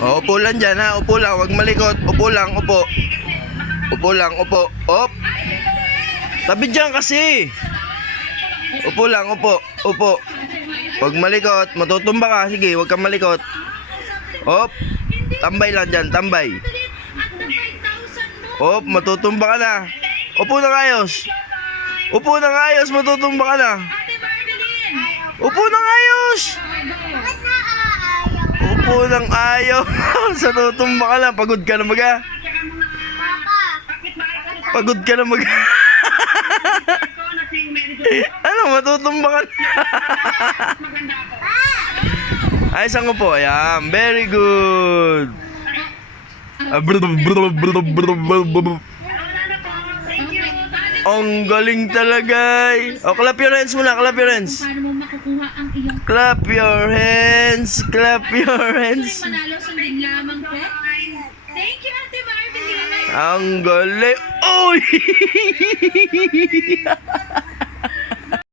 O, upo lang dyan ha. Upo lang. Huwag malikot. Upo lang. Upo. Upo lang. Upo. Op. Tabi dyan kasi. Upo lang. Upo. Upo. Huwag malikot. Matutumba ka. Sige, huwag kang malikot. Op. Tambay lang dyan. Tambay. Op. Matutumba ka na. Upo ng ayos. Upo ng ayos. Matutumba ka na. Upo ng ayos. Upo ng ayaw. Sa tutumba ka lang. Pagod ka na maga. Pagod ka na maga. Ano, matutumba ka na. Ay, saan ko po? Ayan. Very good. Ang galing talaga. O, clap your hands muna. Clap your hands. Clap your hands. Clap your hands. Manalo sundin lamang po. Thank you, Ate Marvelina. Ang galing. Oy!